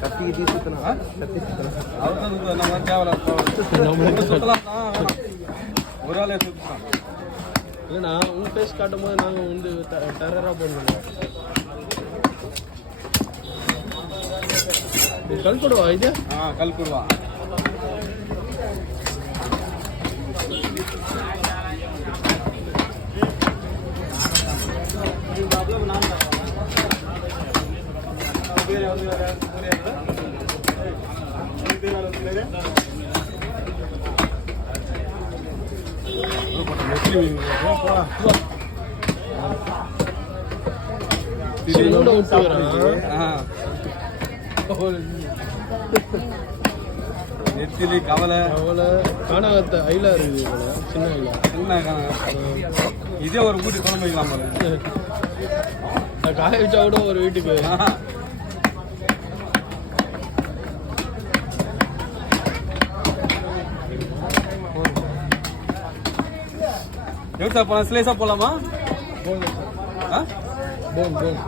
கத்தி கிட்டி சுத்தலாம், கத்தி சுத்தலாம். அவருக்கு நம்ம தேவையில்ல சுத்தலாம் தான், ஒரு ஆளே சுத்தலாம். இல்லைண்ணா உங்கள் ஃபேஸ் காட்டும் போது நாங்கள் வந்து டெரராக போடணும். கல் கொடுவா இது? கல் கொடுவா. நெத்திலி கவலை காணாத ஐலா இருக்குது போல, சின்ன ஐலா. இதே ஒரு கூட்டி குழம்பு வைக்கலாம் பாருங்க. காய வச்சா கூட ஒரு வீட்டுக்கு. எப்படி சார் போகலாம்? ஸ்லைஸாக போகலாமா? Phone phone